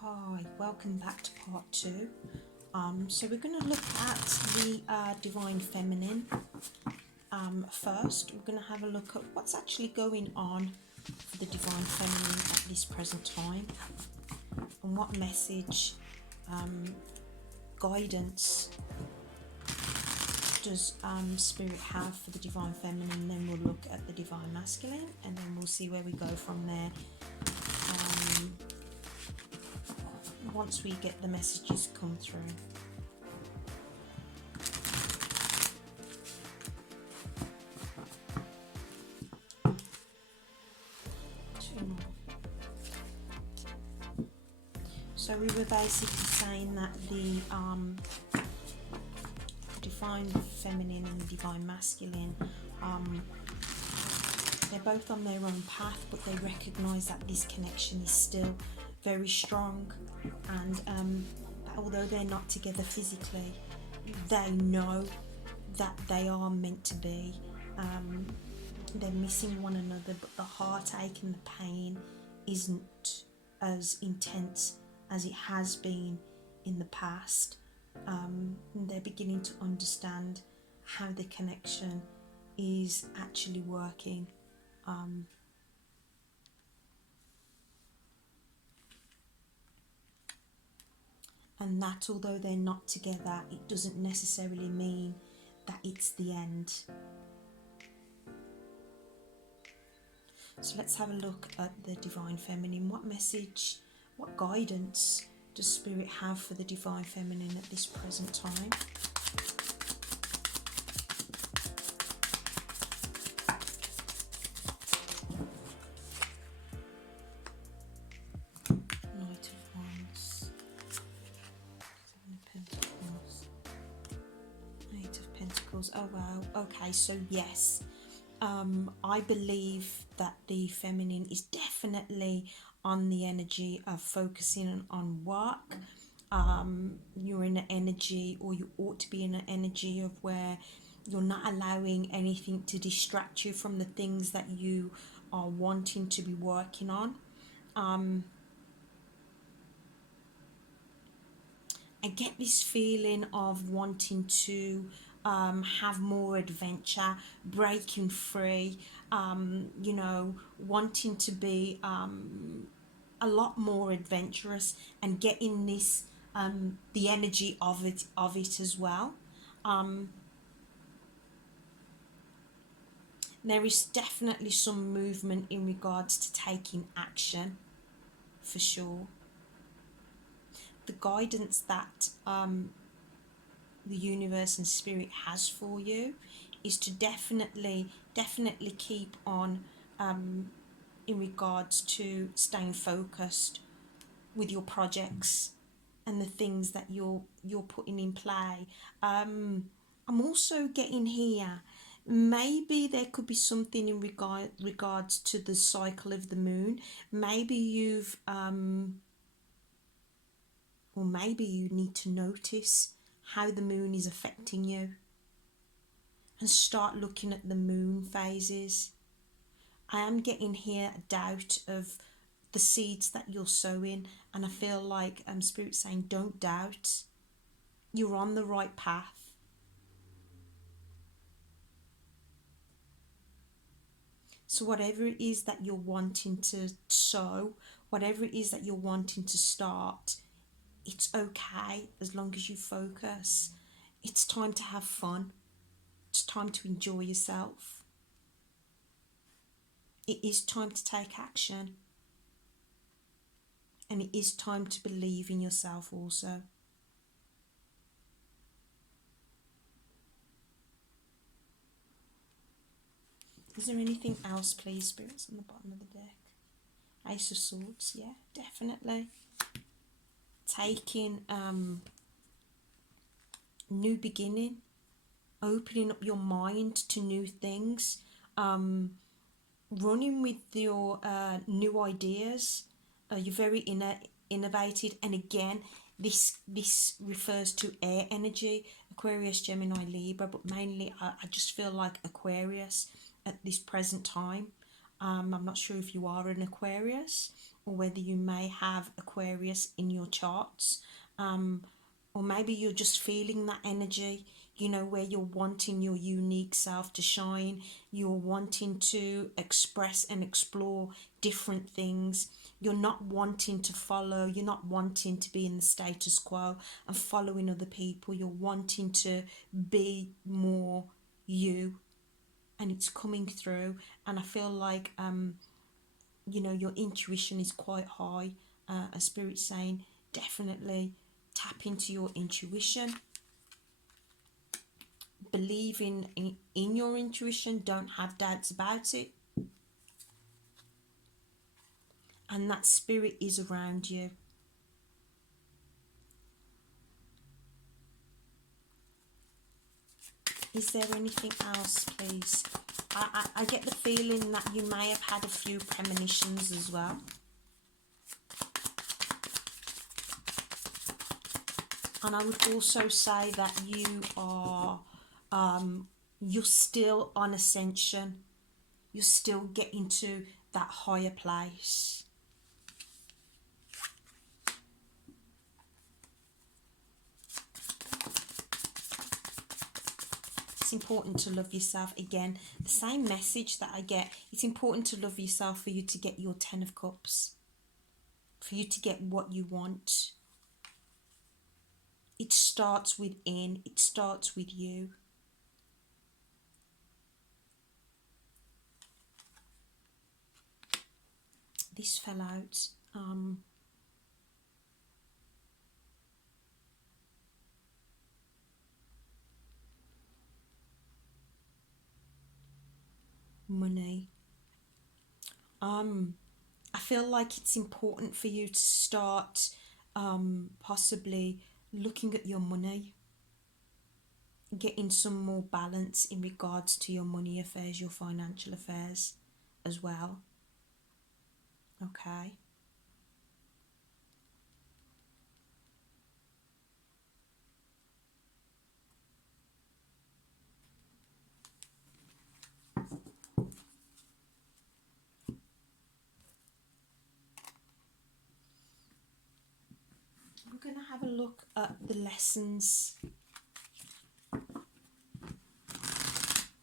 Hi, welcome back to part 2. So we're going to look at the Divine Feminine. First, we're going to have a look at what's actually going on for the Divine Feminine at this present time, and what message, guidance does Spirit have for the Divine Feminine. Then we'll look at the Divine Masculine, and then we'll see where we go from there. Once we get the messages come through. Two more. So we were basically saying that the Divine Feminine and the Divine Masculine, they're both on their own path, but they recognise that this connection is still very strong, and that although they're not together physically, they know that they are meant to be. They're missing one another, but the heartache and the pain isn't as intense as it has been in the past. They're beginning to understand how the connection is actually working. And that although they're not together, it doesn't necessarily mean that it's the end. So let's have a look at the Divine Feminine. What message, what guidance does Spirit have for the Divine Feminine at this present time? Knight of Wands. Eight of Pentacles. Oh wow. Okay, so yes, I believe that the feminine is definitely on the energy of focusing on work. You're in an energy, or you ought to be in an energy of where you're not allowing anything to distract you from the things that you are wanting to be working on. I get this feeling of wanting to have more adventure, breaking free, wanting to be a lot more adventurous, and getting this the energy of it as well. There is definitely some movement in regards to taking action, for sure. The guidance that the universe and spirit has for you is to definitely keep on in regards to staying focused with your projects and the things that you're putting in play. I'm also getting here, maybe there could be something in regards to the cycle of the moon. Maybe you've or maybe you need to notice how the moon is affecting you and start looking at the moon phases. I am getting here a doubt of the seeds that you're sowing, and I feel like Spirit's saying don't doubt. You're on the right path. So whatever it is that you're wanting to sow, whatever it is that you're wanting to start, it's okay as long as you focus. It's time to have fun. It's time to enjoy yourself. It is time to take action. And it is time to believe in yourself also. Is there anything else, please, spirits, on the bottom of the deck? Ace of Swords, yeah, definitely. Taking new beginning, opening up your mind to new things, running with your new ideas. You're very innovative, and again, this refers to air energy, Aquarius, Gemini, Libra, but mainly I just feel like Aquarius at this present time. I'm not sure if you are an Aquarius or whether you may have Aquarius in your charts. Or maybe you're just feeling that energy, you know, where you're wanting your unique self to shine. You're wanting to express and explore different things. You're not wanting to follow, you're not wanting to be in the status quo and following other people. You're wanting to be more you, and it's coming through. And I feel like you know, your intuition is quite high. A spirit saying definitely tap into your intuition, believe in your intuition, don't have doubts about it, and that spirit is around you. Is there anything else, please? I get the feeling that you may have had a few premonitions as well. And I would also say that you are, you're still on ascension. You're still getting to that higher place. It's important to love yourself. Again, the same message that I get. It's important to love yourself for you to get your 10 of Cups. For you to get what you want. It starts within. It starts with you. This fell out. Money. I feel like it's important for you to start possibly looking at your money, getting some more balance in regards to your money affairs, your financial affairs as well. Okay. We're going to have a look at the lessons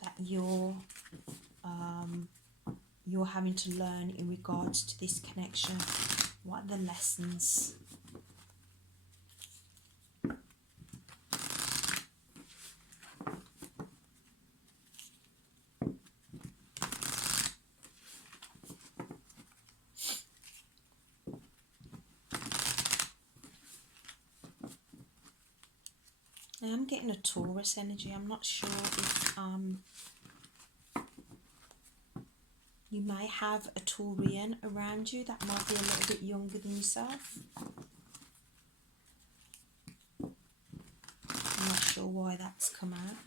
that you're having to learn in regards to this connection. What are the lessons? I am getting a Taurus energy. I'm not sure if you may have a Taurian around you that might be a little bit younger than yourself. I'm not sure why that's come out.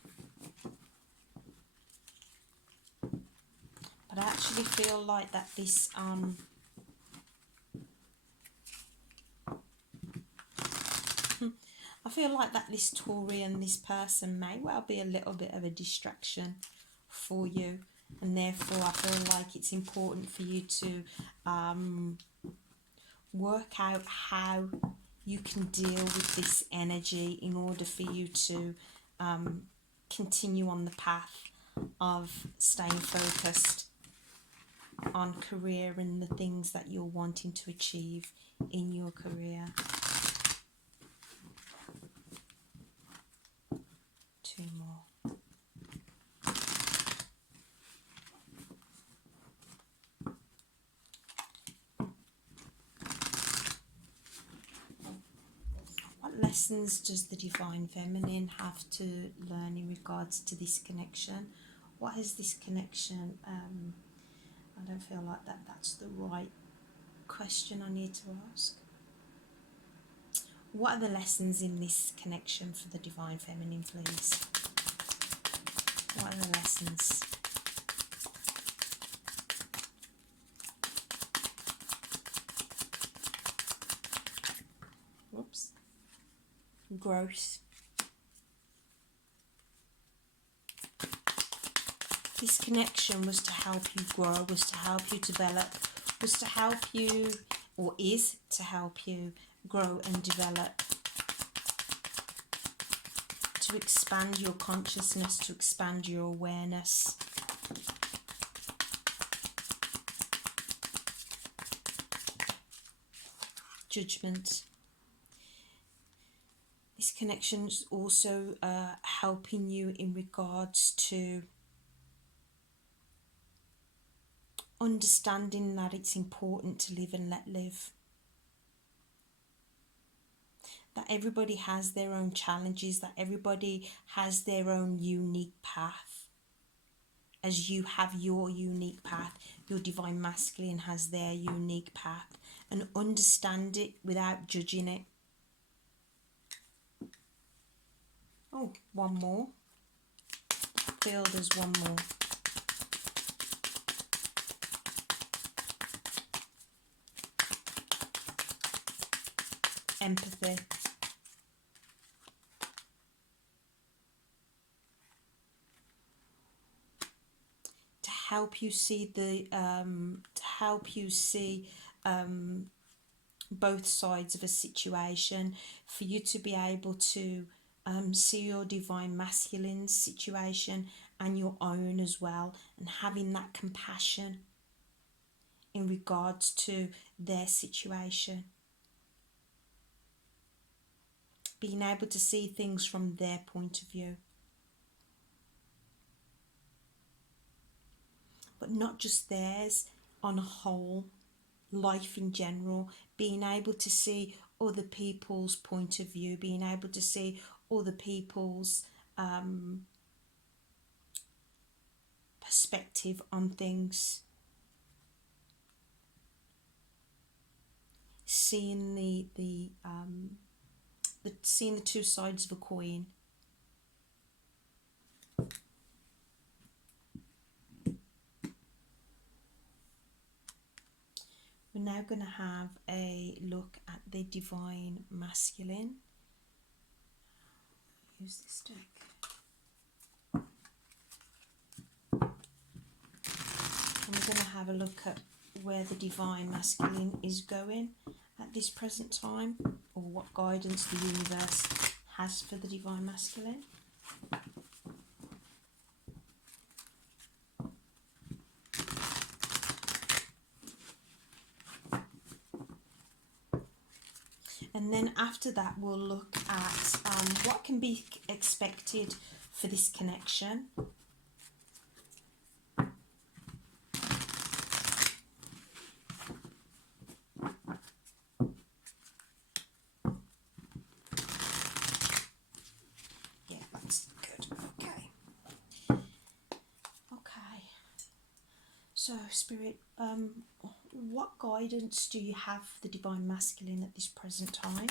But I actually feel like that this I feel like that this Taurian, this person, may well be a little bit of a distraction for you, and therefore I feel like it's important for you to work out how you can deal with this energy in order for you to continue on the path of staying focused on career and the things that you're wanting to achieve in your career. Two more. What lessons does the Divine Feminine have to learn in regards to this connection? What is this connection? I don't feel like that's the right question I need to ask. What are the lessons in this connection for the Divine Feminine, please? What are the lessons? Whoops. Growth. This connection was to help you grow, was to help you develop, was to help you, or is to help you grow and develop, to expand your consciousness, to expand your awareness. Judgment. This connection is also helping you in regards to understanding that it's important to live and let live. That everybody has their own challenges, that everybody has their own unique path. As you have your unique path, your divine masculine has their unique path. And understand it without judging it. Oh, one more. I feel there's one more. Empathy. To help you see both sides of a situation, for you to be able to see your divine masculine situation and your own as well, and having that compassion in regards to their situation. Being able to see things from their point of view. But not just theirs, on a whole, life in general, being able to see other people's point of view, being able to see other people's perspective on things, seeing seeing the two sides of a coin. We're now going to have a look at the divine masculine. Use this deck. And we're going to have a look at where the divine masculine is going at this present time, or what guidance the universe has for the divine masculine. And then after that, we'll look at what can be expected for this connection. Yeah, that's good. Okay. Okay. So, Spirit, what guidance do you have for the divine masculine at this present time?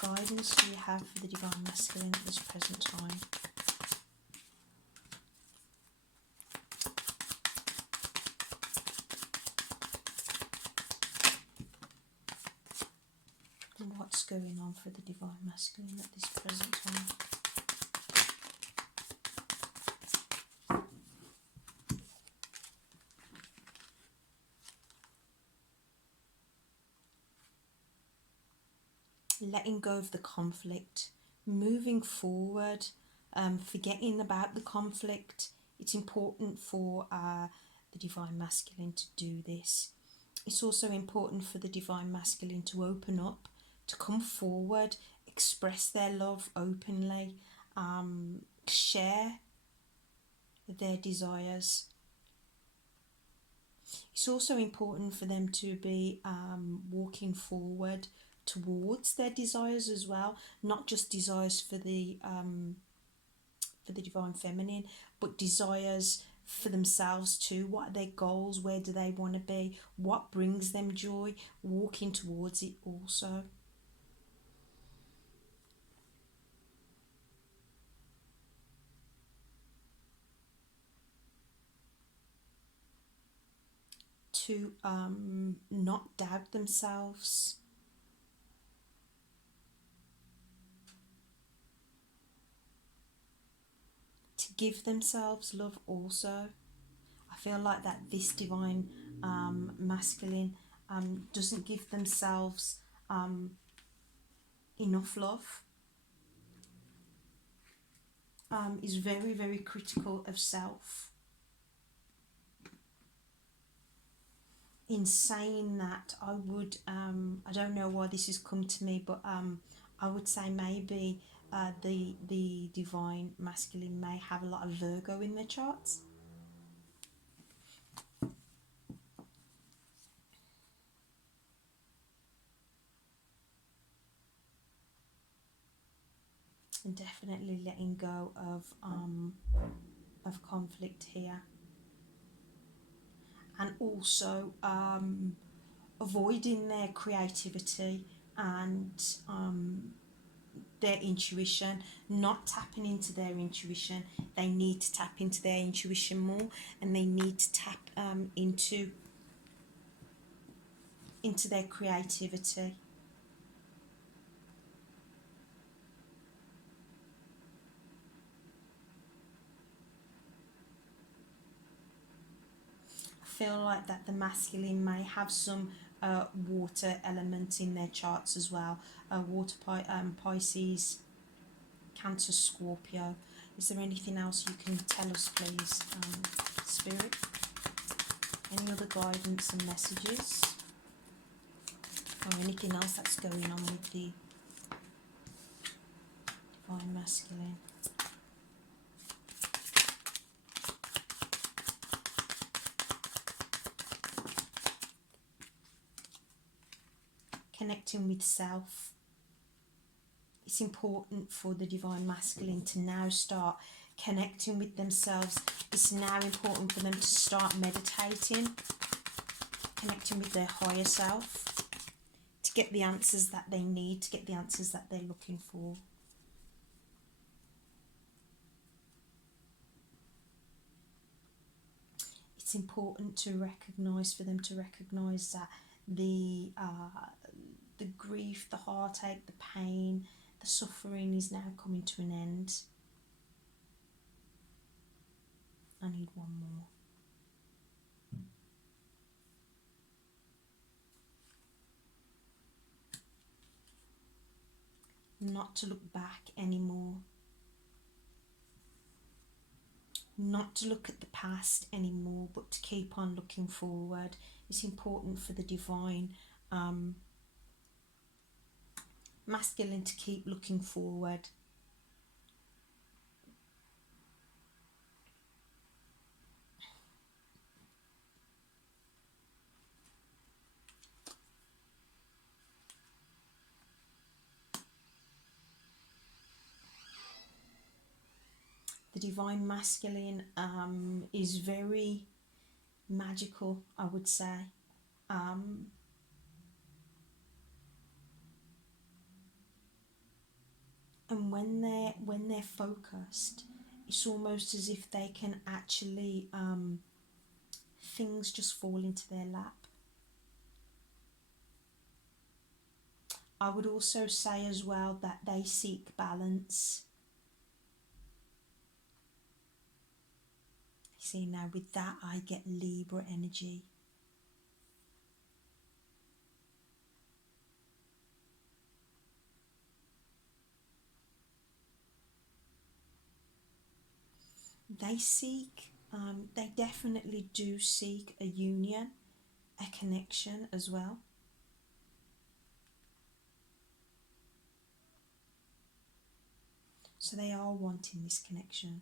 What guidance do you have for the divine masculine at this present time? And what's going on for the divine masculine at this present time? Letting go of the conflict, moving forward, forgetting about the conflict. It's important for the divine masculine to do this. It's also important for the divine masculine to open up, to come forward, express their love openly, share their desires. It's also important for them to be walking forward towards their desires as well, not just desires for the divine feminine, but desires for themselves too. What are their goals? Where do they want to be? What brings them joy? Walking towards it also. To not doubt themselves. To give themselves love also. I feel like that this divine masculine doesn't give themselves enough love, is very, very critical of self. In saying that, I would, I don't know why this has come to me, but I would say maybe the divine masculine may have a lot of Virgo in their charts. And definitely letting go of conflict here, and also avoiding their creativity and their intuition, not tapping into their intuition. They need to tap into their intuition more, and they need to tap into their creativity. I feel like that the masculine may have some water element in their charts as well. Pisces, Cancer, Scorpio. Is there anything else you can tell us, please, Spirit? Any other guidance and messages? Or anything else that's going on with the divine masculine? Connecting with self. It's important for the divine masculine to now start connecting with themselves. It's now important for them to start meditating, connecting with their higher self, to get the answers that they need, to get the answers that they're looking for. It's important to recognize, for them to recognize that the grief, the heartache, the pain, the suffering is now coming to an end. I need one more. Not to look back anymore. Not to look at the past anymore, but to keep on looking forward. It's important for the divine masculine to keep looking forward. The divine masculine is very magical, I would say. And when they're focused, it's almost as if they can actually things just fall into their lap. I would also say as well that they seek balance. See, now with that I get Libra energy. They seek, they definitely do seek a union, a connection as well. So they are wanting this connection.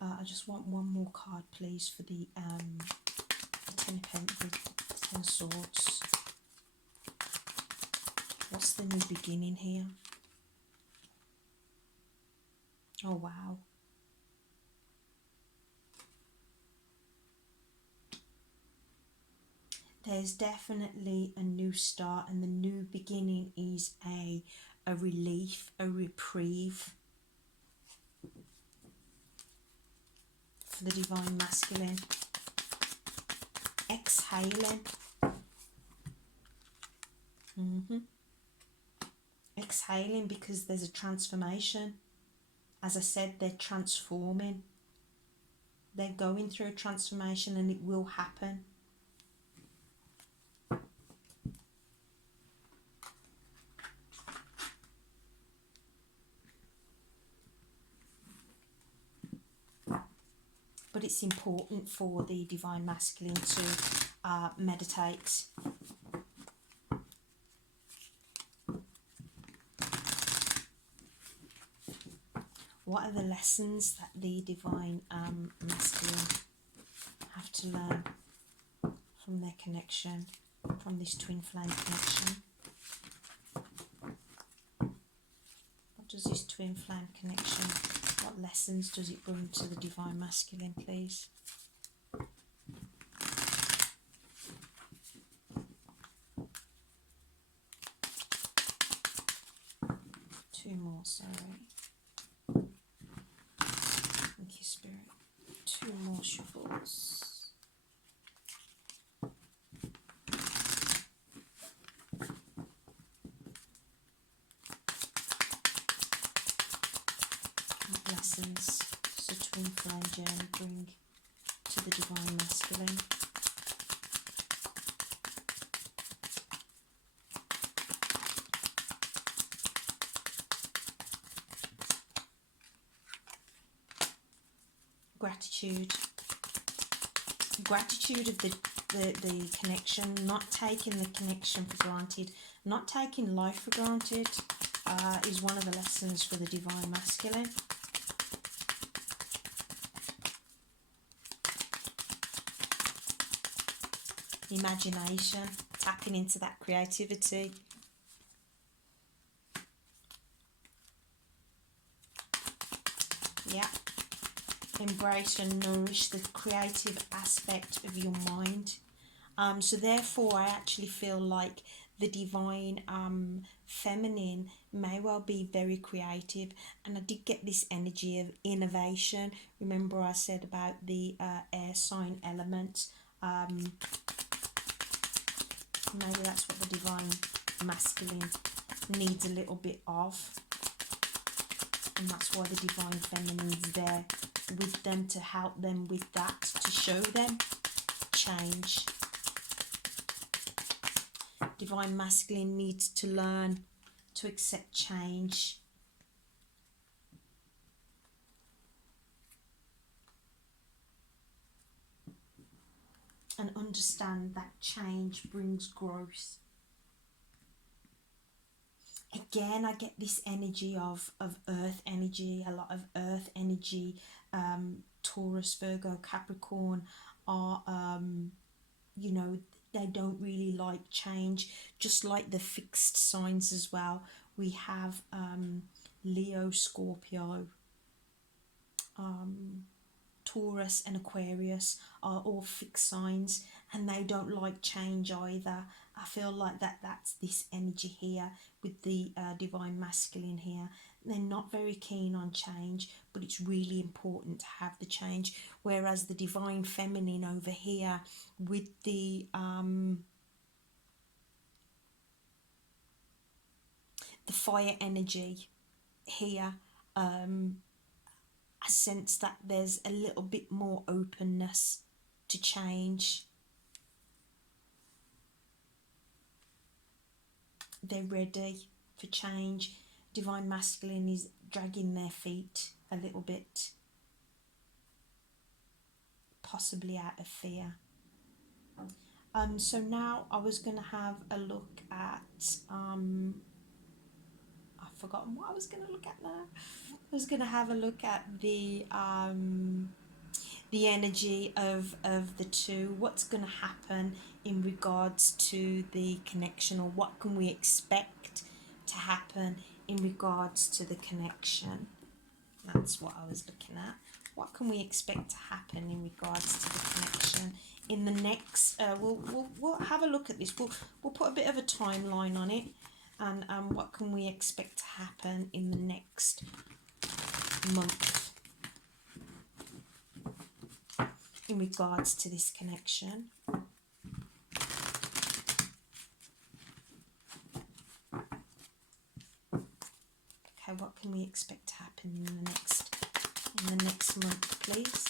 I just want one more card, please, for the Ten of Swords. What's the new beginning here? Oh, wow. There's definitely a new start, and the new beginning is a relief, a reprieve for the divine masculine. Exhaling. exhaling because there's a transformation. As I said, they're transforming. They're going through a transformation, and it will happen. But it's important for the Divine Masculine to meditate. What are the lessons that the Divine Masculine have to learn from their connection, from this twin flame connection? What does this twin flame connection, what lessons does it bring to the Divine Masculine, please? Two more, sorry. Thank you, Spirit. Two more shuffles. What lessons does the twin flame journey bring to the Divine Masculine? Gratitude. Gratitude of the connection, not taking the connection for granted, not taking life for granted is one of the lessons for the Divine Masculine. Imagination, tapping into that creativity. Yeah. Embrace and nourish the creative aspect of your mind. So therefore, I actually feel like the Divine Feminine may well be very creative, and I did get this energy of innovation. Remember I said about the air sign element. Maybe that's what the Divine Masculine needs a little bit of, and that's why the Divine Feminine's there with them to help them with that, to show them change. Divine Masculine needs to learn to accept change. And understand that change brings growth. Again, I get this energy of earth energy, a lot of earth energy. Taurus, Virgo, Capricorn are, you know, they don't really like change, just like the fixed signs as well. We have Leo, Scorpio, Taurus and Aquarius are all fixed signs, and they don't like change either. I feel like that's this energy here with the Divine Masculine here. They're not very keen on change, but it's really important to have the change. Whereas the Divine Feminine over here with the fire energy here, I sense that there's a little bit more openness to change. They're ready for change. Divine Masculine is dragging their feet a little bit, possibly out of fear. So now I was going to have a look at, I've forgotten what I was going to look at now. I was going to have a look at the energy of the two, what's going to happen in regards to the connection, or what can we expect to happen in regards to the connection. That's what I was looking at. What can we expect to happen in regards to the connection in the next, we'll have a look at this. We'll put a bit of a timeline on it, and what can we expect to happen in the next month in regards to this connection. can we expect to happen in the next month, please?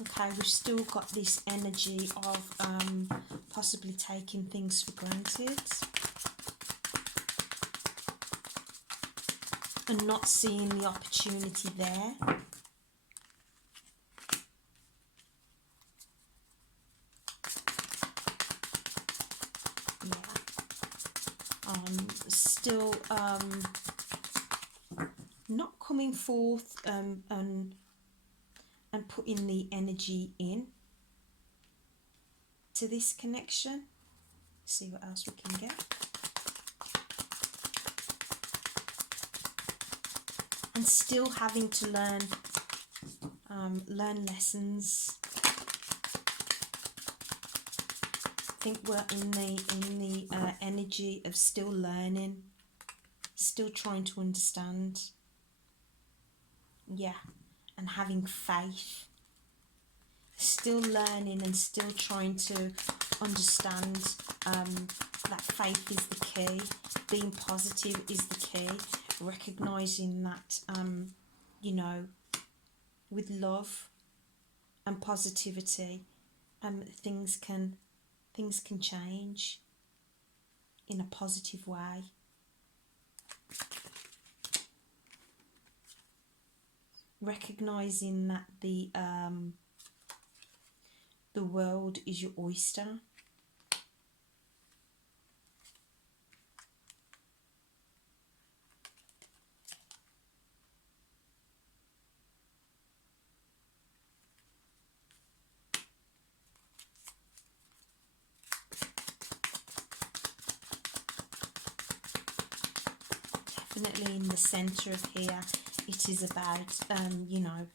Okay, we've still got this energy of possibly taking things for granted and not seeing the opportunity there. Still not coming forth and putting the energy in to this connection. See what else we can get. And still having to learn lessons. I think we're in the energy of still learning, still trying to understand. Yeah, and having faith. Still learning and still trying to understand that faith is the key. Being positive is the key. Recognizing that, you know, with love and positivity, things can change in a positive way. Recognizing that the world is your oyster. Definitely in the center of here, it is about, you know,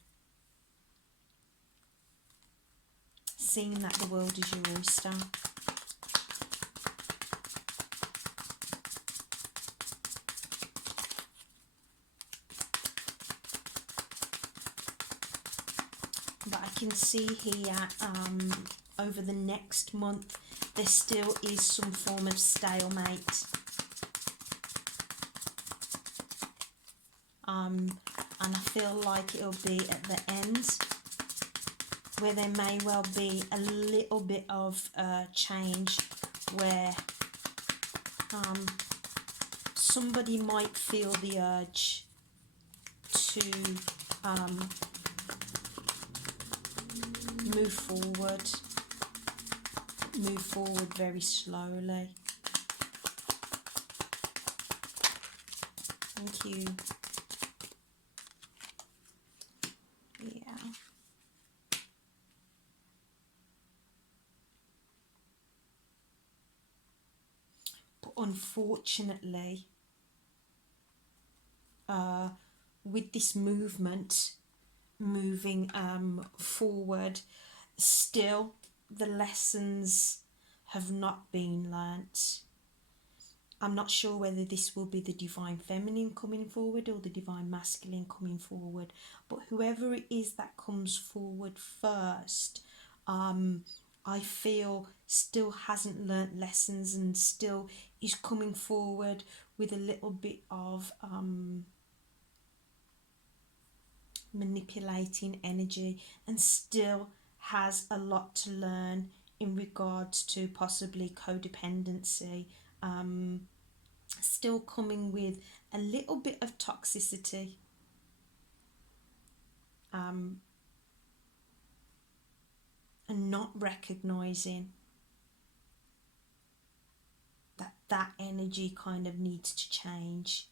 seeing that the world is your oyster. But I can see here, over the next month, there still is some form of stalemate. And I feel like it'll be at the end where there may well be a little bit of change, where somebody might feel the urge to move forward very slowly. Thank you. Yeah. But unfortunately, with this movement moving forward, still the lessons have not been learnt. I'm not sure whether this will be the divine feminine coming forward or the divine masculine coming forward, but whoever it is that comes forward first, I feel still hasn't learnt lessons and still is coming forward with a little bit of manipulating energy, and still has a lot to learn in regards to possibly codependency, still coming with a little bit of toxicity, and not recognizing that energy kind of needs to change,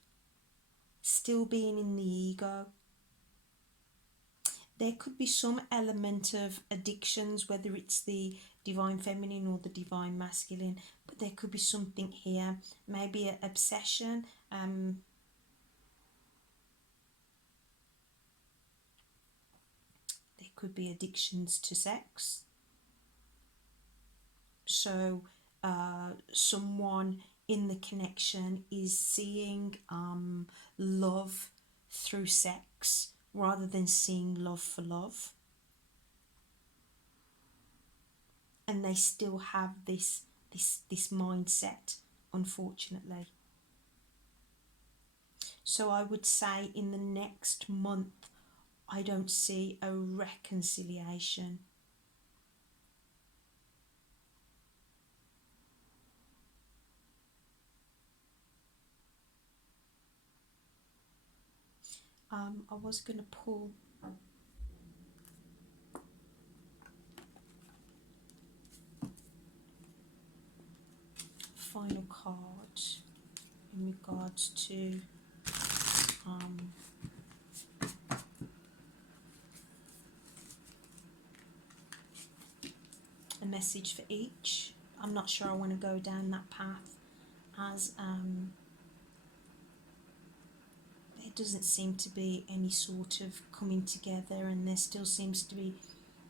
still being in the ego. There could be some element of addictions, whether it's the divine feminine or the divine masculine, but there could be something here, maybe an obsession, there could be addictions to sex. So someone in the connection is seeing love through sex, rather than seeing love for love. And they still have this mindset, unfortunately. So I would say in the next month, I don't see a reconciliation. I was going to pull final card in regards to a message for each. I'm not sure I want to go down that path, as there doesn't seem to be any sort of coming together, and there still seems to be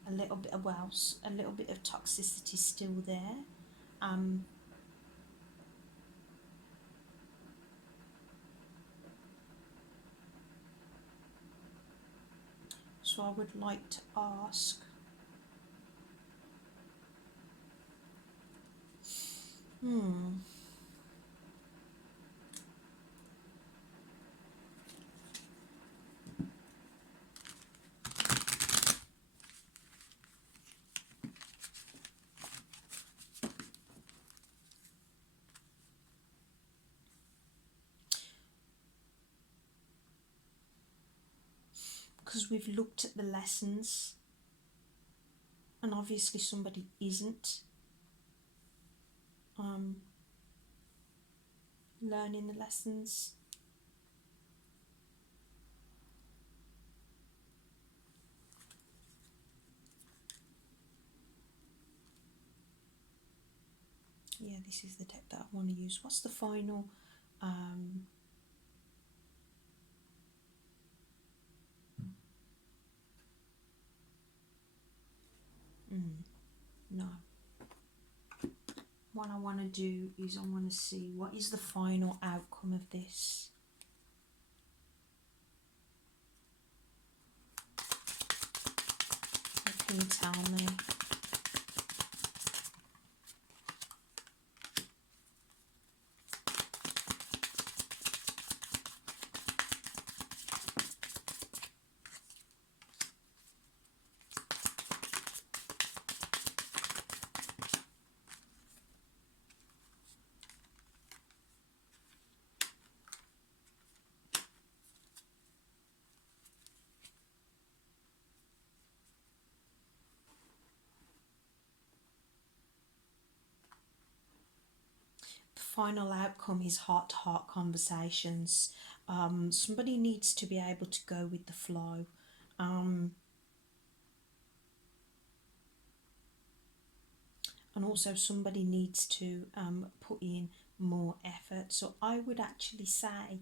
a little bit of a little bit of toxicity still there. So I would like to ask, because we've looked at the lessons, and obviously somebody isn't learning the lessons. Yeah, this is the deck that I want to use. What's the final? No. What I want to do is I want to see what is the final outcome of this. What can you tell me? Final outcome is heart-to-heart conversations. Somebody needs to be able to go with the flow. And also somebody needs to put in more effort. So I would actually say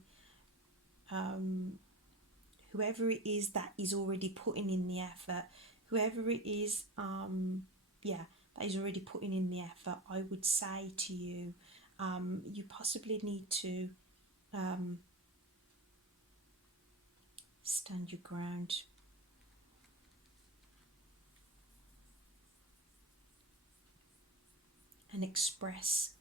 whoever it is that is already putting in the effort, whoever it is, that is already putting in the effort, I would say to you, you possibly need to stand your ground. And express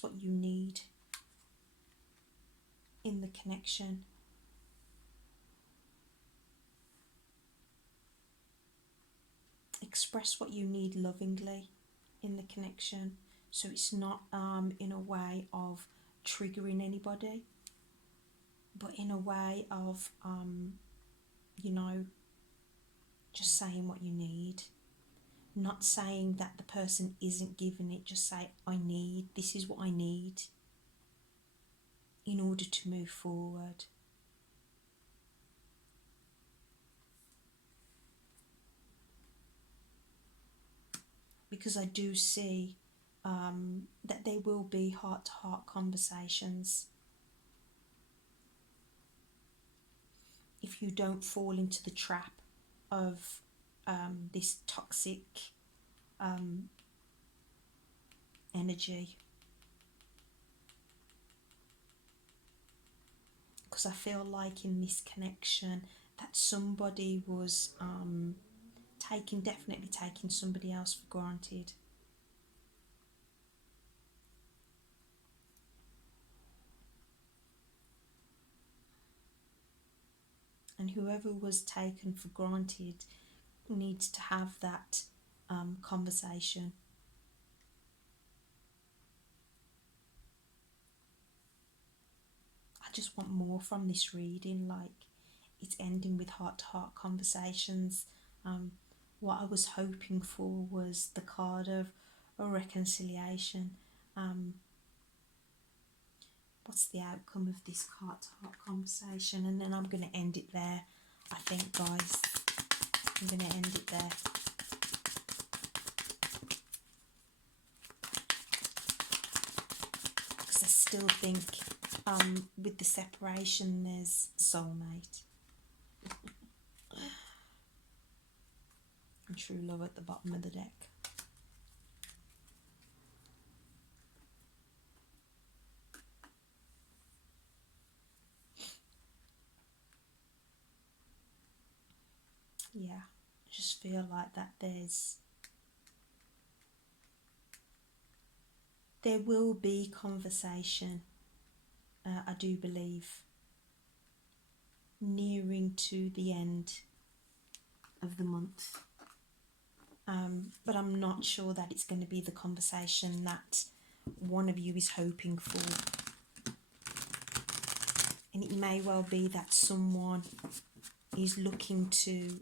what you need in the connection. Express what you need lovingly in the connection, so it's not in a way of triggering anybody, but in a way of just saying what you need. Not saying that the person isn't giving it, just say, this is what I need in order to move forward. Because I do see that there will be heart-to-heart conversations. If you don't fall into the trap of this toxic energy. because I feel like in this connection that somebody was definitely taking somebody else for granted. And whoever was taken for granted needs to have that conversation. I just want more from this reading. Like, it's ending with heart-to-heart conversations. What I was hoping for was the card of a reconciliation. What's the outcome of this heart-to-heart conversation? And then I'm going to end it there, I think, guys. I'm going to end it there. Because I still think with the separation there's soulmate. And true love at the bottom of the deck. Yeah, I just feel like that there will be conversation, I do believe, nearing to the end of the month. But I'm not sure that it's going to be the conversation that one of you is hoping for. And it may well be that someone is looking to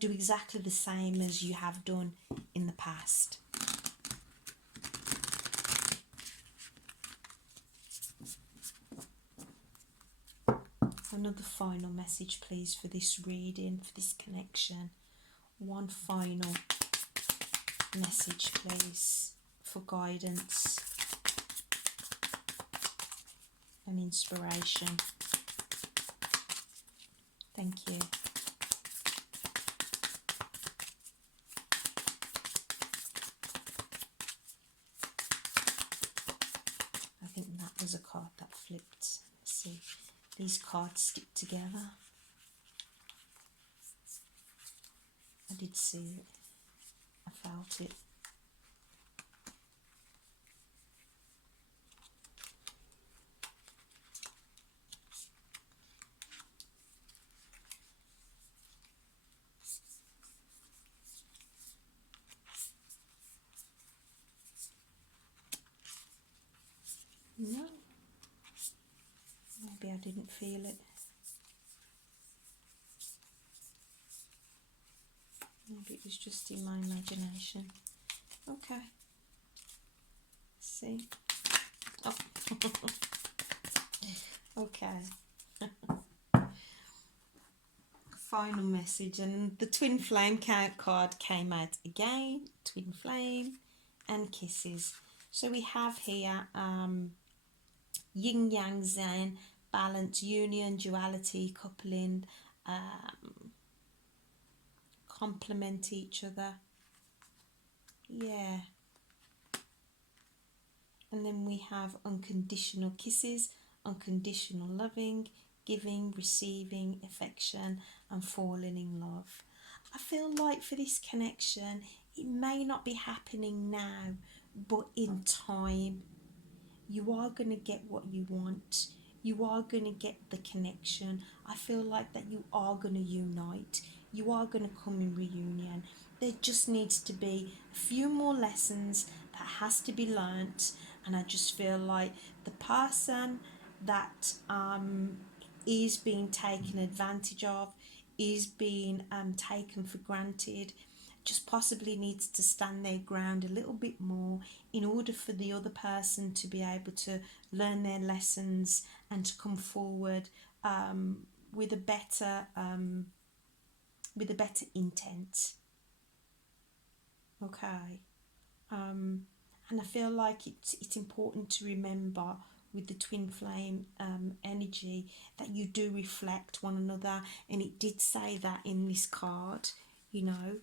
do exactly the same as you have done in the past. Another final message, please, for this reading, for this connection. One final message, please, for guidance and inspiration. Thank you. I think that was a card that flipped. Let's see. These cards stick together. I did see it. I felt it. No. Maybe I didn't feel it. Maybe it was just in my imagination. Okay. See? Oh. Okay. Final message, and the twin flame count card came out again. Twin flame and kisses. So we have here yin yang zen, balance, union, duality, coupling, complement each other. Yeah. And then we have unconditional kisses, unconditional loving, giving, receiving, affection, and falling in love. I feel like for this connection, it may not be happening now, but in time, you are going to get what you want. You are going to get the connection. I feel like that you are going to unite. You are going to come in reunion. There just needs to be a few more lessons that has to be learnt, and I just feel like the person that is being taken advantage of, is being taken for granted, just possibly needs to stand their ground a little bit more in order for the other person to be able to learn their lessons and to come forward with a better intent. Okay. And I feel like it's important to remember with the twin flame energy that you do reflect one another, and it did say that in this card, you know,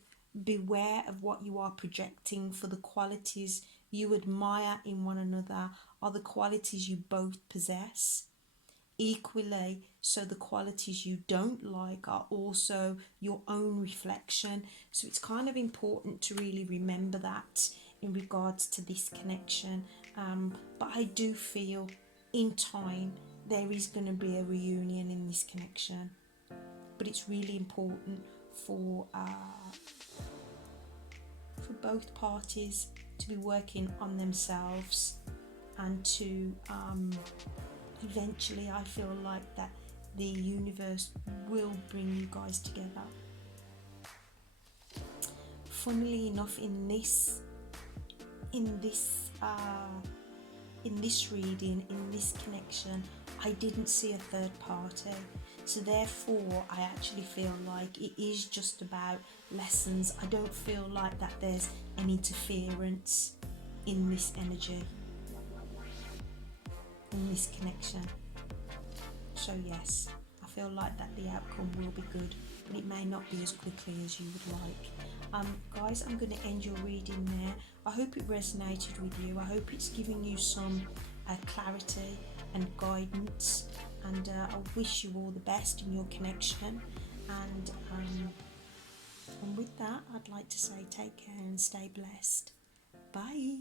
beware of what you are projecting, for the qualities you admire in one another are the qualities you both possess. equally, so the qualities you don't like are also your own reflection. So it's kind of important to really remember that in regards to this connection. But I do feel in time there is going to be a reunion in this connection. But it's really important for both parties to be working on themselves, and to eventually, I feel like that the universe will bring you guys together. Funnily enough, in this reading, in this connection, I didn't see a third party. So therefore, I actually feel like it is just about lessons. I don't feel like that there's any interference in this energy, in this connection. So yes, I feel like that the outcome will be good, but it may not be as quickly as you would like. Guys, I'm going to end your reading there. I hope it resonated with you. I hope it's giving you some clarity and guidance, and I wish you all the best in your connection. And with that, I'd like to say take care and stay blessed. Bye.